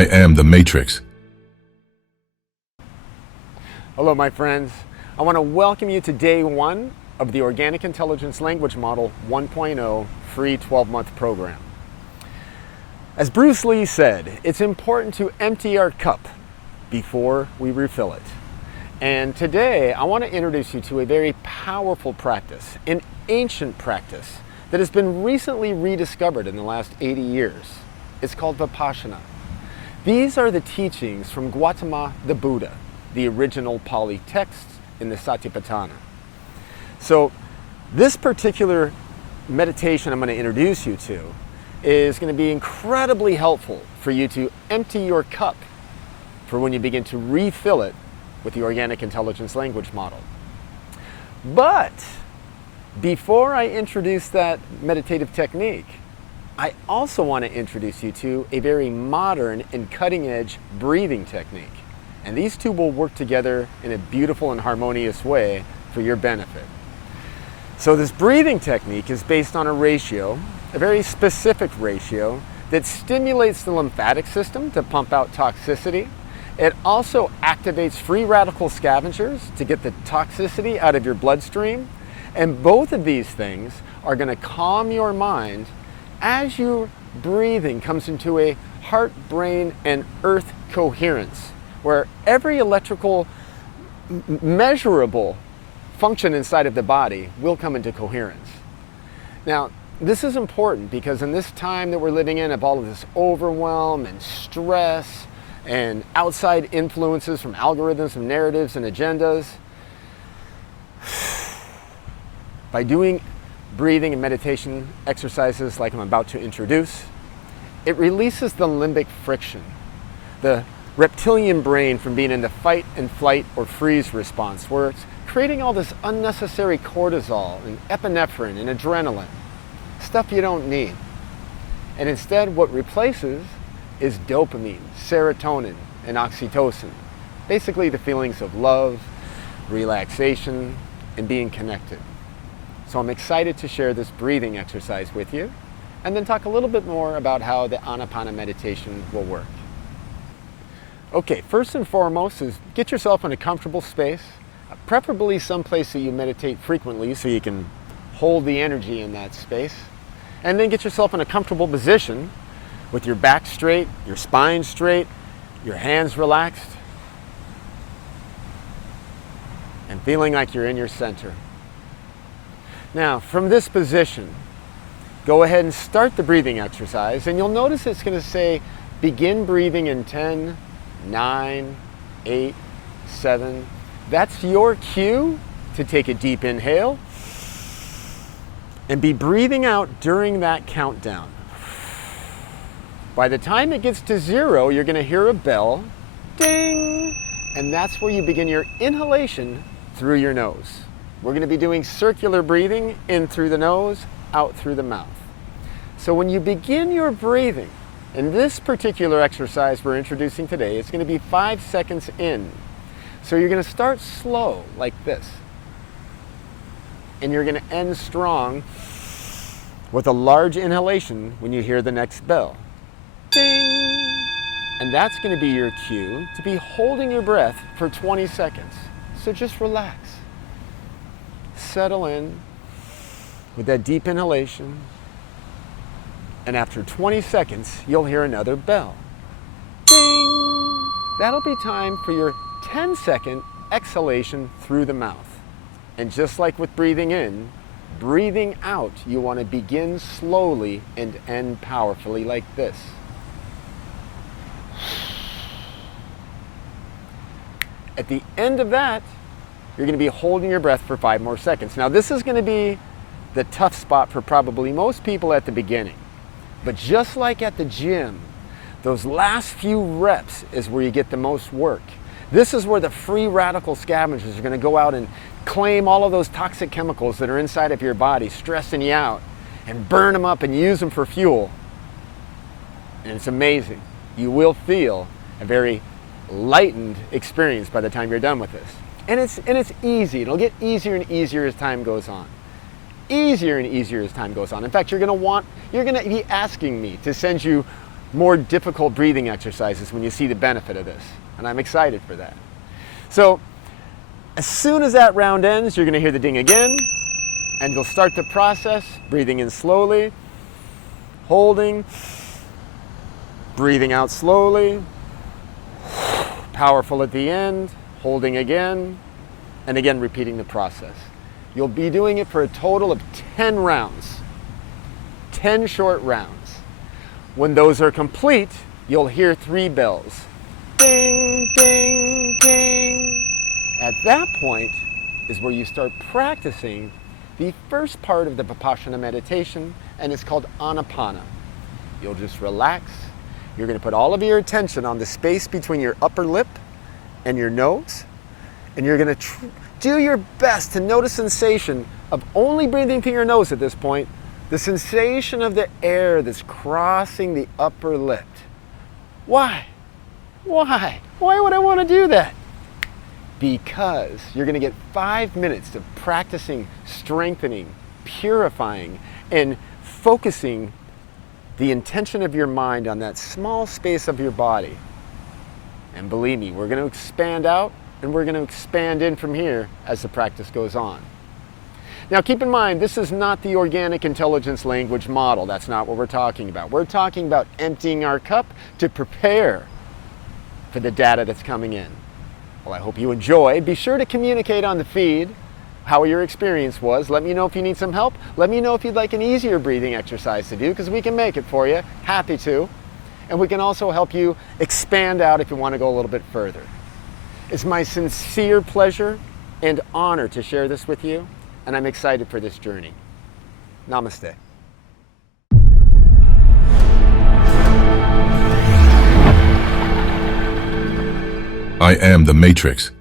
I am the Matrix. Hello, my friends. I want to welcome you to day one of the Organic Intelligence Language Model 1.0 free 12-month program. As Bruce Lee said, it's important to empty our cup before we refill it. And today, I want to introduce you to a very powerful practice, an ancient practice that has been recently rediscovered in the last 80 years. It's called Vipassana. These are the teachings from Gautama the Buddha, the original Pali texts in the Satipatthana. So this particular meditation I'm going to introduce you to is going to be incredibly helpful for you to empty your cup for when you begin to refill it with the Organic Intelligence Language Model. But before I introduce that meditative technique, I also want to introduce you to a very modern and cutting-edge breathing technique. And these two will work together in a beautiful and harmonious way for your benefit. So this breathing technique is based on a ratio, a very specific ratio, that stimulates the lymphatic system to pump out toxicity. It also activates free radical scavengers to get the toxicity out of your bloodstream. And both of these things are going to calm your mind as your breathing comes into a heart, brain, and earth coherence, where every electrical measurable function inside of the body will come into coherence. Now, this is important because in this time that we're living in of all of this overwhelm and stress and outside influences from algorithms and narratives and agendas, by doing breathing and meditation exercises like I'm about to introduce, it releases the limbic friction, the reptilian brain from being in the fight and flight or freeze response, where it's creating all this unnecessary cortisol and epinephrine and adrenaline, stuff you don't need. And instead, what replaces is dopamine, serotonin, and oxytocin, basically the feelings of love, relaxation, and being connected. So I'm excited to share this breathing exercise with you, and then talk a little bit more about how the Anapana meditation will work. Okay, first and foremost is get yourself in a comfortable space, preferably someplace that you meditate frequently so you can hold the energy in that space. And then get yourself in a comfortable position with your back straight, your spine straight, your hands relaxed, and feeling like you're in your center. Now, from this position, go ahead and start the breathing exercise, and you'll notice it's going to say, begin breathing in 10, 9, 8, 7. That's your cue to take a deep inhale and be breathing out during that countdown. By the time it gets to 0, you're going to hear a bell, ding, and that's where you begin your inhalation through your nose. We're going to be doing circular breathing, in through the nose, out through the mouth. So when you begin your breathing, in this particular exercise we're introducing today, it's going to be 5 seconds in. So you're going to start slow, like this. And you're going to end strong with a large inhalation when you hear the next bell. Ding! And that's going to be your cue to be holding your breath for 20 seconds. So just relax. Settle in with that deep inhalation. And after 20 seconds, you'll hear another bell. Ding! That'll be time for your 10-second exhalation through the mouth. And just like with breathing in, breathing out, you want to begin slowly and end powerfully like this. At the end of that, you're going to be holding your breath for 5 more seconds. Now, this is going to be the tough spot for probably most people at the beginning. But just like at the gym, those last few reps is where you get the most work. This is where the free radical scavengers are going to go out and claim all of those toxic chemicals that are inside of your body, stressing you out, and burn them up and use them for fuel. And it's amazing. You will feel a very lightened experience by the time you're done with this. And it's easy. It'll get easier and easier as time goes on. Easier and easier as time goes on. In fact, you're going to be asking me to send you more difficult breathing exercises when you see the benefit of this. And I'm excited for that. So as soon as that round ends, you're going to hear the ding again, and you'll start the process, breathing in slowly, holding, breathing out slowly, powerful at the end, holding again, and again repeating the process. You'll be doing it for a total of 10 rounds, 10 short rounds. When those are complete, you'll hear 3 bells. Ding, ding, ding. At that point is where you start practicing the first part of the Vipassana meditation, and it's called Anapana. You'll just relax. You're going to put all of your attention on the space between your upper lip and your nose, and you're going to do your best to notice sensation of only breathing through your nose at this point, the sensation of the air that's crossing the upper lip. Why? Why? Why would I want to do that? Because you're going to get 5 minutes of practicing, strengthening, purifying, and focusing the intention of your mind on that small space of your body. And believe me, we're going to expand out and we're going to expand in from here as the practice goes on. Now keep in mind, this is not the organic intelligence language model. That's not what we're talking about. We're talking about emptying our cup to prepare for the data that's coming in. Well, I hope you enjoy. Be sure to communicate on the feed how your experience was. Let me know if you need some help. Let me know if you'd like an easier breathing exercise to do, because we can make it for you. Happy to. And we can also help you expand out if you want to go a little bit further. It's my sincere pleasure and honor to share this with you, and I'm excited for this journey. Namaste. I am the Matrix.